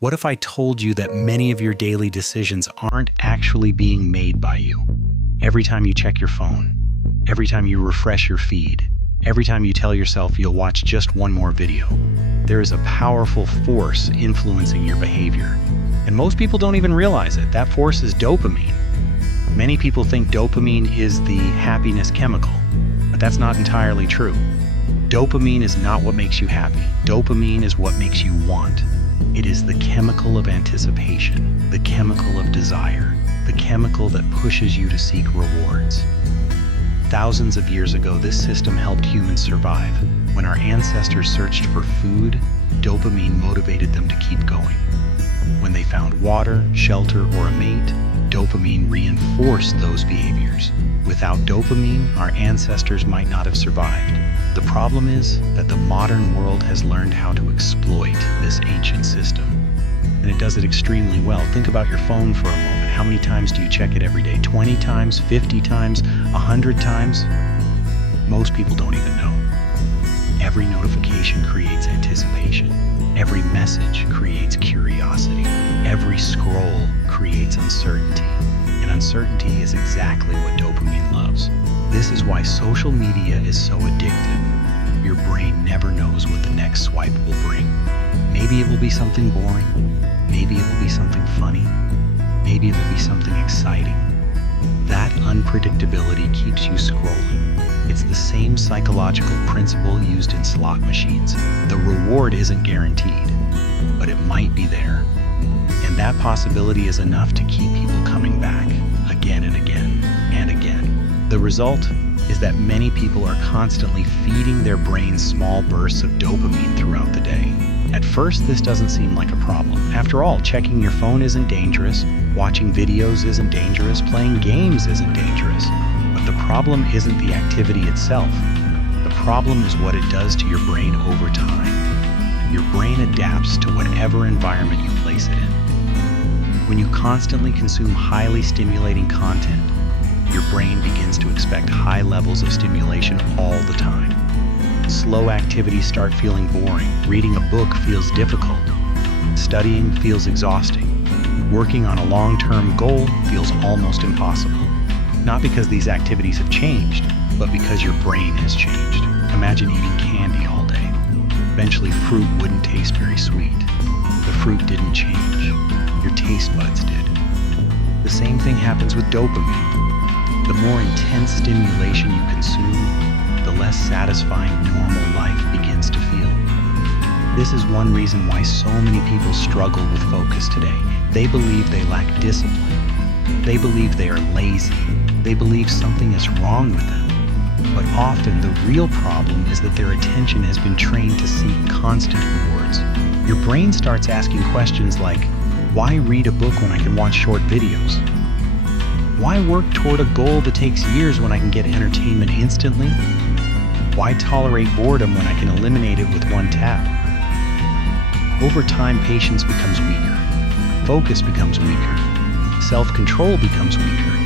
What if I told you that many of your daily decisions aren't actually being made by you? Every time you check your phone, every time you refresh your feed, every time you tell yourself you'll watch just one more video, there is a powerful force influencing your behavior. And most people don't even realize it. That force is dopamine. Many people think dopamine is the happiness chemical, but that's not entirely true. Dopamine is not what makes you happy. Dopamine is what makes you want. It is the chemical of anticipation, the chemical of desire, the chemical that pushes you to seek rewards. Thousands of years ago, this system helped humans survive. When our ancestors searched for food, dopamine motivated them to keep going. When they found water, shelter, or a mate, dopamine reinforced those behaviors. Without dopamine, our ancestors might not have survived. The problem is that the modern world has learned how to exploit this ancient system. And it does it extremely well. Think about your phone for a moment. How many times do you check it every day? 20 times, 50 times, 100 times? Most people don't even know. Every notification creates anticipation. Every message creates curiosity. Every scroll creates uncertainty. And uncertainty is exactly what dopamine loves. This is why social media is so addictive. Your brain never knows what the next swipe will bring. Maybe it will be something boring. Maybe it will be something funny. Maybe it will be something exciting. That unpredictability keeps you scrolling. It's the same psychological principle used in slot machines. The reward isn't guaranteed, but it might be there. And that possibility is enough to keep people coming back again and again and again. The result is that many people are constantly feeding their brains small bursts of dopamine throughout the day. At first, this doesn't seem like a problem. After all, checking your phone isn't dangerous, watching videos isn't dangerous, playing games isn't dangerous. But the problem isn't the activity itself. The problem is what it does to your brain over time. Your brain adapts to whatever environment you place it in. When you constantly consume highly stimulating content, your brain begins to expect high levels of stimulation all the time. Slow activities start feeling boring. Reading a book feels difficult. Studying feels exhausting. Working on a long-term goal feels almost impossible. Not because these activities have changed, but because your brain has changed. Imagine eating candy all day. Eventually, fruit wouldn't taste very sweet. The fruit didn't change. Your taste buds did. The same thing happens with dopamine. The more intense stimulation you consume, the less satisfying normal life begins to feel. This is one reason why so many people struggle with focus today. They believe they lack discipline. They believe they are lazy. They believe something is wrong with them. But often the real problem is that their attention has been trained to seek constant rewards. Your brain starts asking questions like, why read a book when I can watch short videos? Why work toward a goal that takes years when I can get entertainment instantly? Why tolerate boredom when I can eliminate it with one tap? Over time, patience becomes weaker. Focus becomes weaker. Self-control becomes weaker.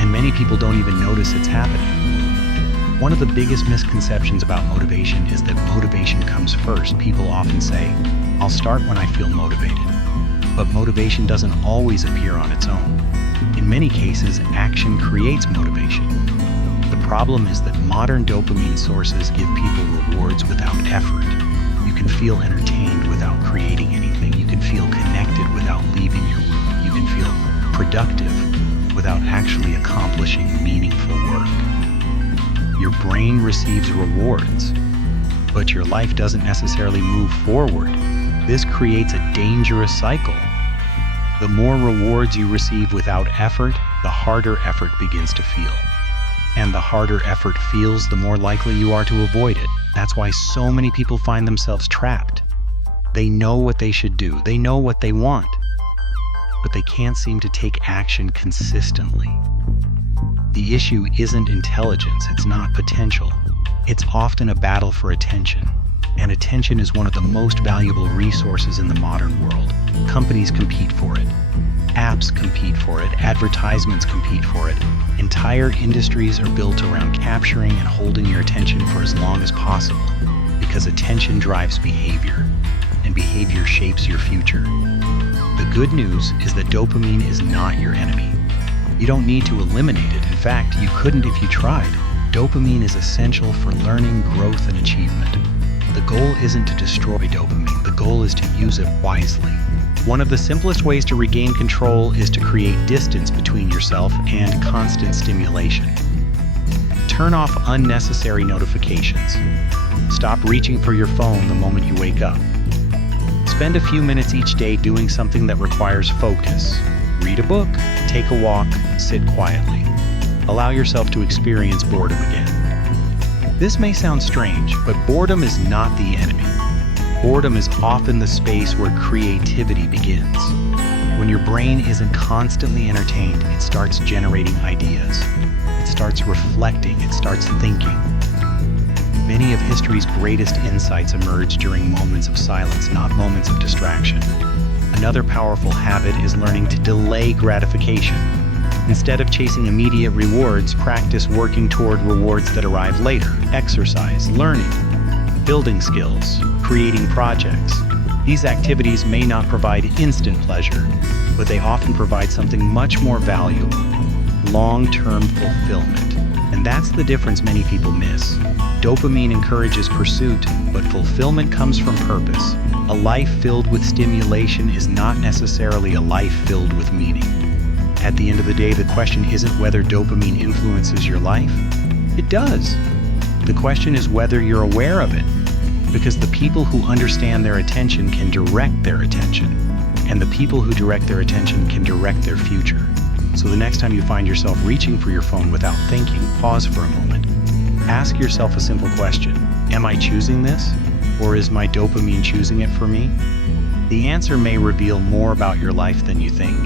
And many people don't even notice it's happening. One of the biggest misconceptions about motivation is that motivation comes first. People often say, I'll start when I feel motivated. But motivation doesn't always appear on its own. In many cases, action creates motivation. The problem is that modern dopamine sources give people rewards without effort. You can feel entertained without creating anything. You can feel connected without leaving your room. You can feel productive without actually accomplishing meaningful work. Your brain receives rewards, but your life doesn't necessarily move forward. This creates a dangerous cycle. The more rewards you receive without effort, the harder effort begins to feel. And the harder effort feels, the more likely you are to avoid it. That's why so many people find themselves trapped. They know what they should do. They know what they want. But they can't seem to take action consistently. The issue isn't intelligence. It's not potential. It's often a battle for attention. And attention is one of the most valuable resources in the modern world. Companies compete for it. Apps compete for it. Advertisements compete for it. Entire industries are built around capturing and holding your attention for as long as possible, because attention drives behavior, and behavior shapes your future. The good news is that dopamine is not your enemy. You don't need to eliminate it. In fact, you couldn't if you tried. Dopamine is essential for learning, growth, and achievement. The goal isn't to destroy dopamine. The goal is to use it wisely. One of the simplest ways to regain control is to create distance between yourself and constant stimulation. Turn off unnecessary notifications. Stop reaching for your phone the moment you wake up. Spend a few minutes each day doing something that requires focus. Read a book, take a walk, sit quietly. Allow yourself to experience boredom again. This may sound strange, but boredom is not the enemy. Boredom is often the space where creativity begins. When your brain isn't constantly entertained, it starts generating ideas. It starts reflecting, it starts thinking. Many of history's greatest insights emerge during moments of silence, not moments of distraction. Another powerful habit is learning to delay gratification. Instead of chasing immediate rewards, practice working toward rewards that arrive later. Exercise, learning, building skills, creating projects. These activities may not provide instant pleasure, but they often provide something much more valuable: long-term fulfillment. And that's the difference many people miss. Dopamine encourages pursuit, but fulfillment comes from purpose. A life filled with stimulation is not necessarily a life filled with meaning. At the end of the day, the question isn't whether dopamine influences your life. It does. The question is whether you're aware of it, because the people who understand their attention can direct their attention, and the people who direct their attention can direct their future. So the next time you find yourself reaching for your phone without thinking, pause for a moment. Ask yourself a simple question: am I choosing this, or is my dopamine choosing it for me? The answer may reveal more about your life than you think.